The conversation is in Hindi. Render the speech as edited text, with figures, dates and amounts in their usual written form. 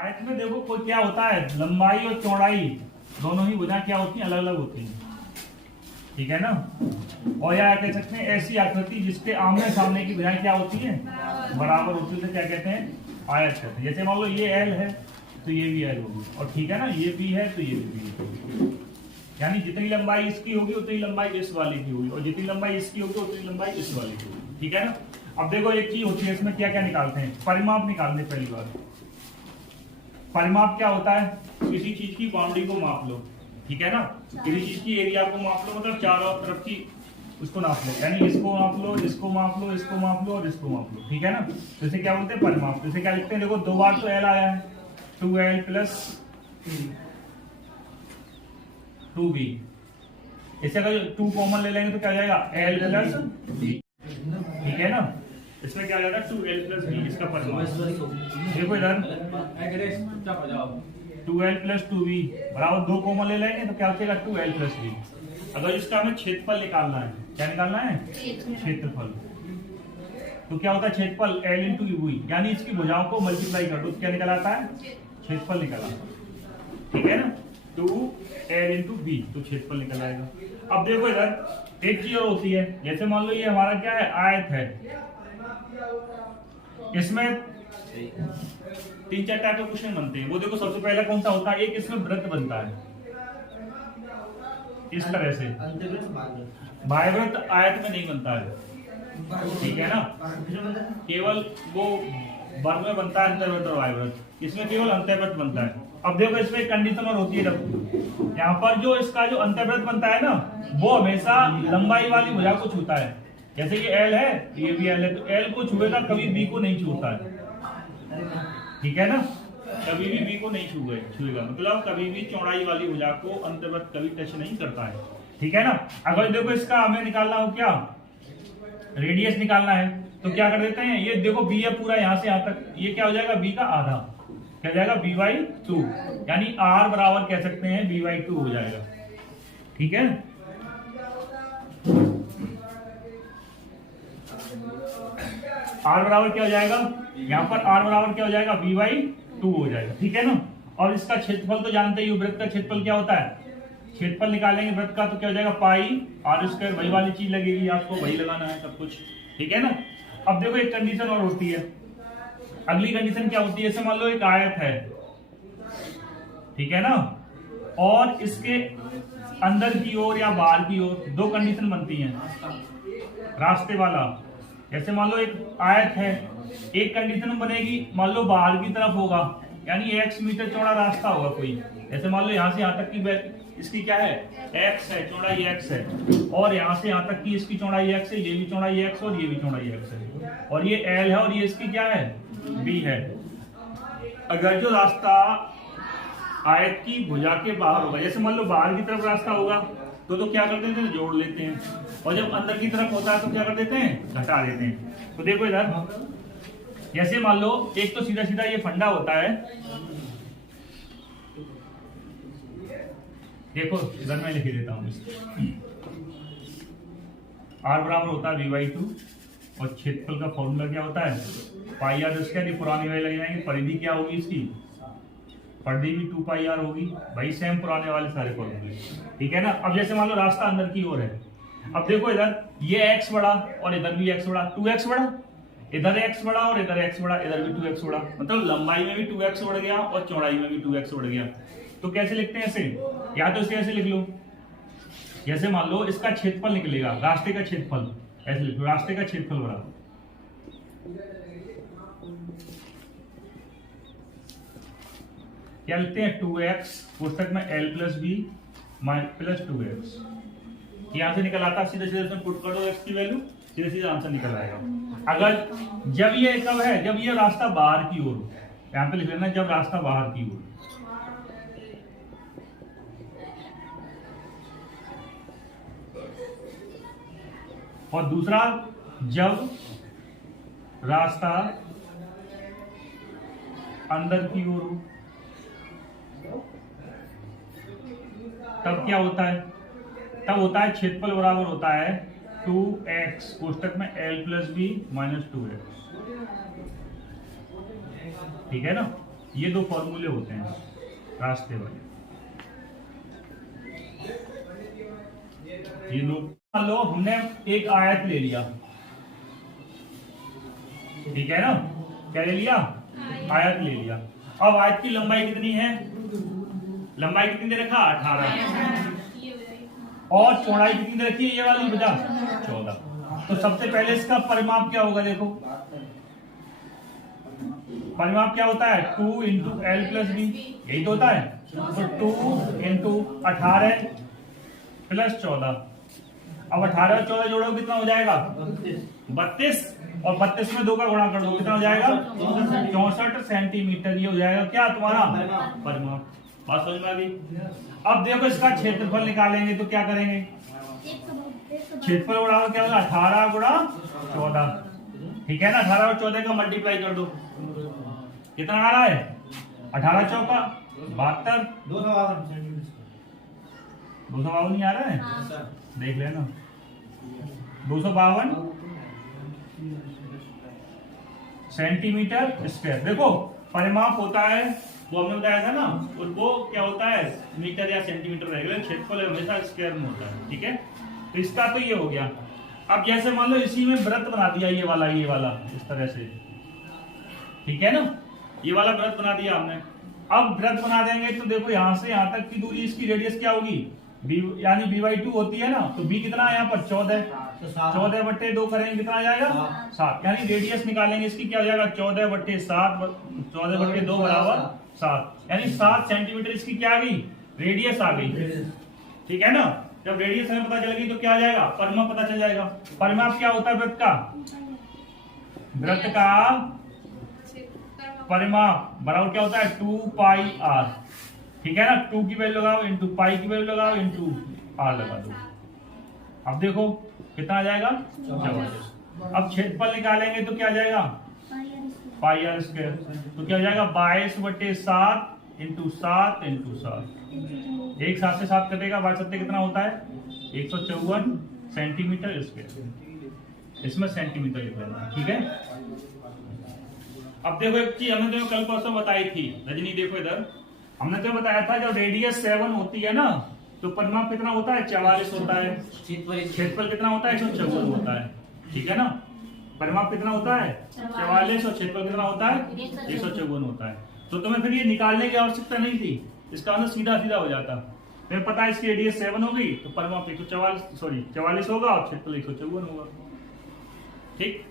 आयत में देखो कोई क्या होता है, लंबाई और चौड़ाई दोनों ही भुजा क्या होती है, अलग अलग होती है, ठीक है ना। और या कह सकते हैं ऐसी आकृति जिसके आमने सामने की भुजाएं क्या होती है, बराबर होती है, क्या कहते हैं, आयत कहते हैं। जैसे मान लो ये एल है तो ये भी एल होगी, और ठीक है ना, ये बी है तो ये भी है। यानी जितनी लंबाई इसकी होगी उतनी लंबाई इस वाले की होगी, और जितनी लंबाई इसकी होगी उतनी लंबाई इस वाले की होगी, ठीक है ना। अब देखो एक चीज होती है इसमें, क्या क्या निकालते हैं, परिमाप निकालने। पहली बार परिमाप क्या होता है, किसी चीज की बाउंड्री को माप लो, ठीक है ना, किसी चीज की एरिया को माप लो, मतलब चारों तरफ की उसको नाप लो, यानी इसको माप लो, इसको माप लो, इसको माप लो और इसको माप लो, ठीक है ना। जैसे क्या बोलते हैं परिमाप। जैसे क्या लिखते हैं, देखो दो बार तो एल आया है, 2l प्लस 2b। इससे अगर 2 कॉमन ले लेंगे तो क्या हो जाएगा, l प्लस b, ठीक है ना। इसमें क्या आ जाएगा 2l प्लस b, इसका परिमाप। देखो इधर 2l प्लस 2b बराबर 2 कॉमन ले लेंगे तो क्या हो जाएगा 2l प्लस b। अगर इसका हमें क्षेत्रफल निकालना है, क्या निकालना है, क्षेत्रफल, तो क्या होता है क्षेत्रफल l इंटू u, यानी इसकी भुजाओं को मल्टीप्लाई कर दो तो क्या निकल आता है, क्षेत्रफल निकल आता है, ठीक है ना। 2l इंटू b, तो क्षेत्रफल निकल आएगा। अब देखो इधर एक चीज और होती है, जैसे मान लो ये हमारा क्या है, आयत है, इसमें 3-4 टाइप के क्वेश्चन बनते हैं। वो देखो सबसे पहला कौन सा होता है, एक इसमें वृत्त बनता है इस तरह से, बाह्यवृत्त आयत में नहीं बनता है, ठीक है ना, केवल वो वर्ग में बनता है अंतर्वृत्त और बाह्यवृत्त, इसमें केवल अंतर्वृत्त बनता है। अब देखो इसमें एक कंडीशन और होती है, यहाँ पर जो इसका जो अंतर्वृत्त बनता है ना, वो हमेशा लंबाई वाली भुजा को छूता है। जैसे कि एल है, ये भी एल है, तो एल को छुएगा, कभी बी को नहीं छूता है, ठीक है ना, कभी भी बी को नहीं छुएगा, मतलब कभी भी चौड़ाई वाली भुजा को अंतर्वृत्त कभी टच नहीं करता है, ठीक है ना। अगर देखो इसका हमें निकालना हो क्या, रेडियस निकालना है, तो क्या कर देते हैं, ये देखो बी है पूरा यहाँ से यहाँ तक, ये क्या हो जाएगा बी का आधा, क्या जाएगा b/2, यानी r बराबर कह सकते हैं b/2 हो जाएगा, ठीक है। r बराबर क्या हो जाएगा, यहाँ पर r बराबर क्या हो जाएगा, b/2 हो जाएगा, ठीक है ना। और इसका क्षेत्रफल तो जानते ही, वृत्त का क्षेत्रफल क्या होता है, क्षेत्रफल निकालेंगे वृत्त का तो क्या हो जाएगा पाई r², वही वाली चीज लगेगी, आपको वही लगाना है सब कुछ, ठीक है ना। अब देखो एक कंडीशन और होती है, अगली कंडीशन क्या होती है, जैसे मान लो एक आयत है, ठीक है ना, और इसके अंदर की ओर या बाहर की ओर दो कंडीशन बनती हैं, रास्ते वाला। जैसे मान लो एक आयत है, एक कंडीशन बनेगी, मान लो बाहर की तरफ होगा, यानी x मीटर चौड़ा रास्ता होगा कोई, जैसे मान लो यहाँ से यहाँ तक की इसकी क्या है, x है, चौड़ाई x है, और यहाँ से यहाँ तक की इसकी चौड़ाई x है, ये भी चौड़ाई x और ये भी चौड़ाई x है, और ये l है और ये इसकी क्या है, b है। अगर जो रास्ता आयत की भुजा के बाहर होगा, जैसे मान लो बाहर की तरफ रास्ता होगा तो क्या करते हैं, जोड़ लेते हैं, और जब अंदर की तरफ होता है तो क्या कर देते हैं, घटा देते हैं। तो देखो इधर जैसे मान लो एक तो सीधा सीधा ये फंडा होता है, देखो इधर मैं लिख देता हूँ, r बराबर होता है b/2, और क्षेत्रफल का फॉर्मूला क्या होता है, πr²। पुरानी वाली लग जाएंगे, परिधि क्या होगी इसकी, परिधि भी 2πr होगी, भाई सेम पुराने वाले सारे फॉर्मूले, ठीक है ना। अब जैसे मान लो रास्ता अंदर की ओर है, अब देखो इधर ये x बड़ा और इधर भी x बड़ा, 2x बड़ा, इधर x बड़ा और इधर x बड़ा, इधर भी 2x बड़ा, मतलब लंबाई में भी 2x बढ़ गया और चौड़ाई में भी 2x बढ़ गया। तो कैसे लिखते हैं इसे, या तो इसे ऐसे लिख लो, जैसे मान लो इसका क्षेत्रफल निकलेगा, रास्ते का क्षेत्रफल, ऐसे लिख लो, रास्ते का क्षेत्रफल बड़ा, क्या लिखते हैं 2x पुस्तक में l plus b plus 2x, यहां से निकल आता है, सीधे सीधे इसमें पुट कर दो x की वैल्यू, सीधे सीधे आंसर निकल आएगा। अगर जब ये कब है, जब ये रास्ता बाहर की ओर, यहां पे लिख लेना जब रास्ता बाहर की ओर, और दूसरा जब रास्ता अंदर की ओर, तब क्या होता है, तब होता है क्षेत्रफल बराबर होता है 2x कोष्टक में l plus b minus 2x, ठीक है ना। ये दो फॉर्मूले होते हैं रास्ते वाले। ये दो, मान लो हमने एक आयत ले लिया, ठीक है ना, क्या ले लिया, आयत ले लिया। अब आयत की लंबाई कितनी है, लंबाई कितनी दे रखा 18, और चौड़ाई कितनी दे रखी है ये वाली बता 14। तो सबसे पहले इसका परिमाप क्या होगा, देखो परिमाप क्या होता है 2 इंटू एल प्लस बी, यही तो होता है। तो 2 इंटू 18 प्लस 14। अब 18 और 14 जोड़ो कितना हो जाएगा 32, और 32 में 2 का गुणा कर दो कितना हो जाएगा 64 सेंटीमीटर। ये हो जाएगा क्या तुम्हारा परिमाप। बात समझ में आ गई। अब देखो इसका क्षेत्रफल निकालेंगे तो क्या करेंगे, क्षेत्रफल गुणा क्या होगा 18 गुणा 14, ठीक है ना। 18 और 14 का मल्टीप्लाई कर दो, कितना आ रहा है 18 चौका 72, 252 नहीं आ रहा है, देख लेना 252 सेंटीमीटर स्क्वायर। देखो परिमाप होता है वो हमने बताया था ना, और वो क्या होता है मीटर या सेंटीमीटर रहेगा, क्षेत्रफल हमेशा स्क्वायर में होता है, ठीक है। तो इसका तो ये हो गया। अब जैसे मान लो इसी में व्रत बना दिया, ये वाला इस तरह से, ठीक है ना, ये वाला व्रत बना दिया हमने। अब व्रत बना देंगे तो देखो यहाँ से यहाँ तक की दूरी, इसकी रेडियस क्या होगी यानी b/2 होती है ना, तो b कितना है यहाँ पर 14, 14/2 करेंगे कितना आ जाएगा 7, यानी रेडियस निकालेंगे इसकी क्या हो जाएगा 14/7, 14/2 बराबर 7, यानी 7 सेंटीमीटर इसकी क्या आ गई रेडियस आ गई, ठीक है ना। जब रेडियस हमें पता चल गई तो क्या आ जाएगा परिमाप पता चल जाएगा। परिमाप क्या होता है व्रत का, व्रत का परिमाप बराबर क्या होता है 2πr, ठीक है ना। 2 की वैल्यू लगाओ इंटू पाई की वैल्यू लगाओ इंटू r लगा दो। अब देखो कितना आ जाएगा 44। अब क्षेत्रफल निकालेंगे तो क्या आ जाएगा पाई आर स्क्वायर, तो क्या हो जाएगा 22/7 इंटू 7 इंटू 7, एक 7 से 7 कटेगा, 7 कितना होता है 154 सेंटीमीटर स्क्वायर। इसमें सेंटीमीटर लिख लेना, ठीक है। अब देखो एक चीज हमने तो कल परसों बताई थी रजनी, देखो इधर हमने तो बताया था जब रेडियस 7 होती है ना तो परिमाप कितना होता है 44 होता है, क्षेत्रफल कितना होता है 154 होता है, ठीक है ना। परिमाप कितना होता है 44 और क्षेत्रफल कितना होता है 154 होता है। तो तुम्हें फिर ये निकालने की आवश्यकता नहीं थी, इसका आंसर सीधा सीधा हो जाता। तुम्हें पता है इसकी रेडियस 7 होगी तो परिमाप 144 होगा और क्षेत्रफल 154 होगा, ठीक।